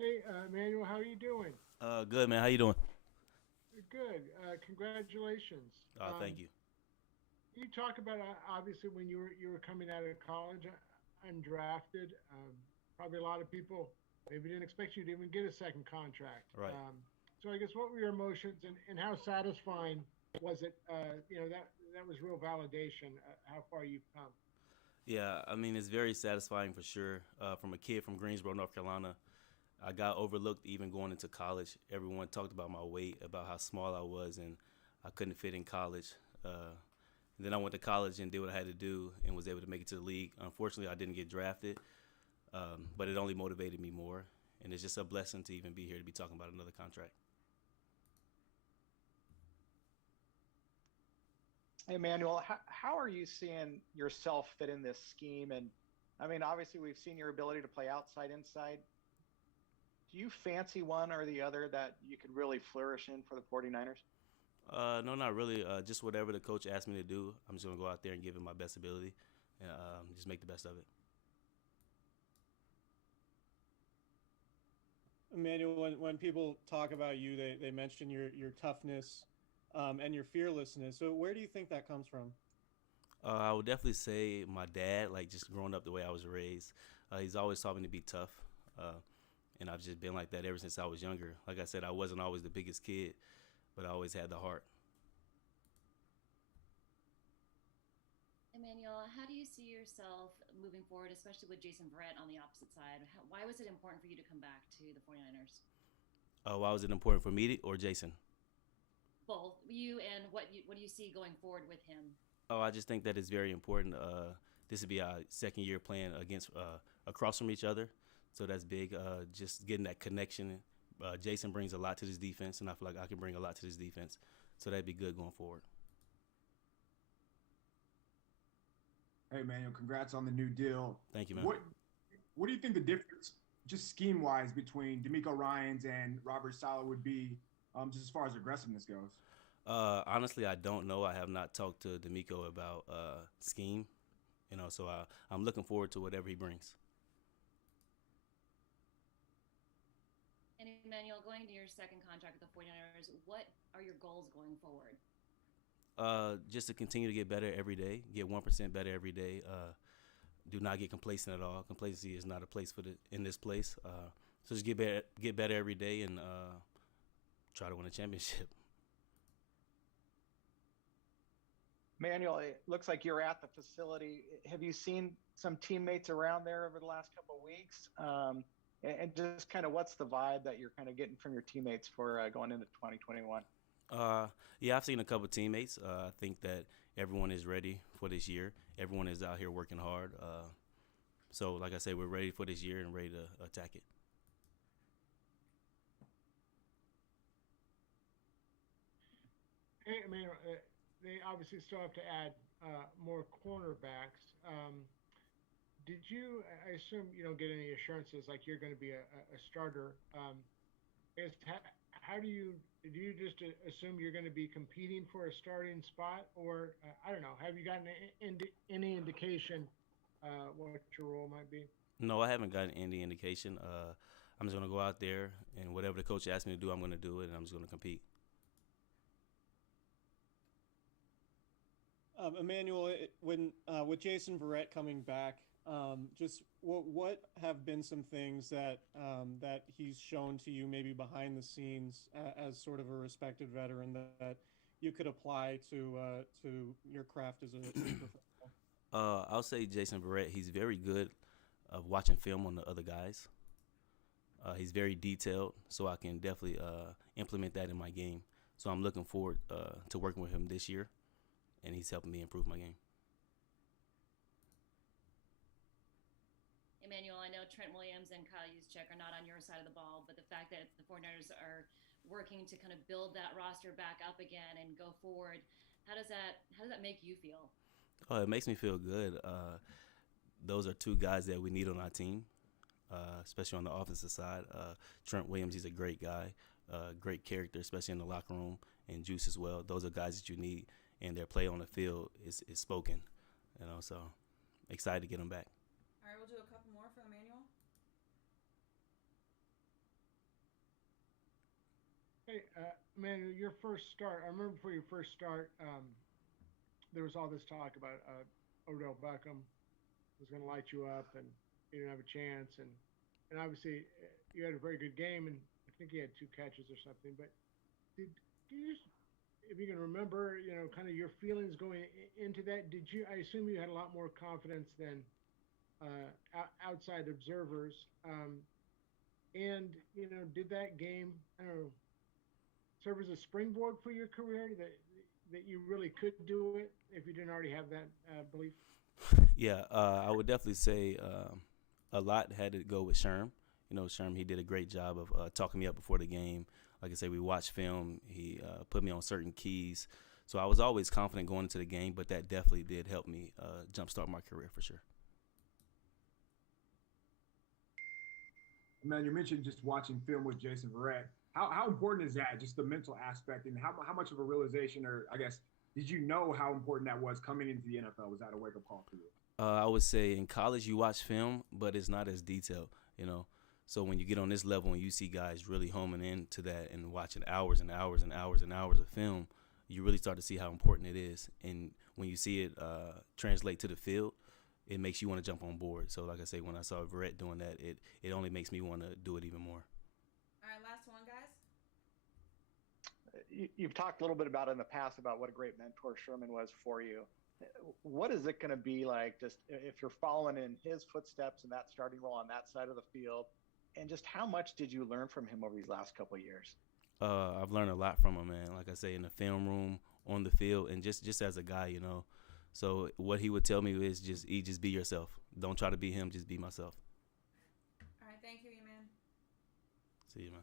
Hey, Emmanuel, how are you doing? Good man. How you doing? Good. Congratulations. Thank you. You talk about obviously when you were coming out of college, undrafted. Probably a lot of people maybe didn't expect you to even get a second contract. Right. So I guess what were your emotions and how satisfying was it? That was real validation. How far you've come. Yeah. I mean, it's very satisfying for sure. From a kid from Greensboro, North Carolina, I got overlooked even going into college. Everyone talked about my weight, about how small I was, and I couldn't fit in college. And then I went to college and did what I had to do and was able to make it to the league. Unfortunately, I didn't get drafted, but it only motivated me more. And it's just a blessing to even be here to be talking about another contract. Hey, Emmanuel, how are you seeing yourself fit in this scheme? And I mean, obviously, we've seen your ability to play outside, inside. Do you fancy one or the other that you could really flourish in for the 49ers? No, not really. Just whatever the coach asked me to do, I'm just gonna go out there and give it my best ability, and just make the best of it. Emmanuel, when people talk about you, they mention your toughness and your fearlessness. So where do you think that comes from? I would definitely say my dad, like just growing up the way I was raised, he's always taught me to be tough, and I've just been like that ever since I was younger. Like I said, I wasn't always the biggest kid, but I always had the heart. Emmanuel, how do you see yourself moving forward, especially with Jason Verrett on the opposite side? Why was it important for you to come back to the 49ers? Why was it important for me or Jason? Both you and what do you see going forward with him? Oh, I just think that it's very important. This would be our second year playing against across from each other, so that's big. Just getting that connection. Jason brings a lot to this defense, and I feel like I can bring a lot to this defense, so that'd be good going forward. Hey, Manuel, congrats on the new deal. Thank you, man. What do you think the difference, just scheme wise, between D'Amico Ryans and Robert Sala would be, just as far as aggressiveness goes? Honestly, I don't know. I have not talked to D'Amico about scheme, so I'm looking forward to whatever he brings. And Emmanuel, going to your second contract with the 49ers, what are your goals going forward? Just to continue to get better every day, get 1% better every day. Do not get complacent at all. Complacency is not a place for in this place. So just get better every day, and try to win a championship. Emmanuel, it looks like you're at the facility. Have you seen some teammates around there over the last couple of weeks? And just kind of what's the vibe that you're kind of getting from your teammates for going into 2021? Yeah, I've seen a couple teammates. I think that everyone is ready for this year. Everyone is out here working hard. So, like I said, we're ready for this year and ready to attack it. Hey, Emmanuel, they obviously still have to add more cornerbacks. Did you? I assume you don't get any assurances like you're going to be a starter. How do you just assume you're going to be competing for a starting spot, or I don't know? Have you gotten any indication what your role might be? No, I haven't gotten any indication. I'm just gonna go out there and whatever the coach asks me to do, I'm gonna do it, and I'm just gonna compete. Emmanuel, when with Jason Verrett coming back, just what have been some things that he's shown to you maybe behind the scenes as sort of a respected veteran that you could apply to your craft as a true professional? I'll say Jason Verrett. He's very good of watching film on the other guys. He's very detailed, so I can definitely implement that in my game. So I'm looking forward to working with him this year, and he's helping me improve my game. Emmanuel, I know Trent Williams and Kyle Juszczyk are not on your side of the ball, but the fact that the 49ers are working to kind of build that roster back up again and go forward, how does that make you feel? It makes me feel good. Those are two guys that we need on our team, especially on the offensive side. Trent Williams, he's a great guy, great character, especially in the locker room, and Juice as well. Those are guys that you need, and their play on the field is spoken. So excited to get them back. All right, we'll do a couple more for Emmanuel. Hey, man, your first start. I remember before your first start, there was all this talk about Odell Beckham was going to light you up, and you didn't have a chance. And obviously, you had a very good game, and I think you had 2 catches or something. But can you just, if you can remember, kind of your feelings going into that? Did you? I assume you had a lot more confidence than outside observers. And did that game, I don't know, serve as a springboard for your career that you really could do it if you didn't already have that belief? Yeah, I would definitely say a lot had to go with Sherm. Sherm, he did a great job of talking me up before the game. Like I say, we watched film. He put me on certain keys. So I was always confident going into the game, but that definitely did help me jumpstart my career for sure. Man, you mentioned just watching film with Jason Verrett. How important is that, just the mental aspect, and how much of a realization, or I guess, did you know how important that was coming into the NFL? Was that a wake-up call for you? I would say in college you watch film, but it's not as detailed. So when you get on this level and you see guys really homing into that and watching hours and hours and hours and hours of film, you really start to see how important it is. And when you see it translate to the field, it makes you want to jump on board. So like I say, when I saw Verrett doing that, it only makes me want to do it even more. All right, last one, guys. You've talked a little bit about in the past about what a great mentor Sherman was for you. What is it going to be like just if you're following in his footsteps in that starting role on that side of the field? And just how much did you learn from him over these last couple of years? I've learned a lot from him, man. Like I say, in the film room, on the field, and just as a guy, So what he would tell me is just be yourself. Don't try to be him, just be myself. All right, thank you, Emmanuel. See you, man.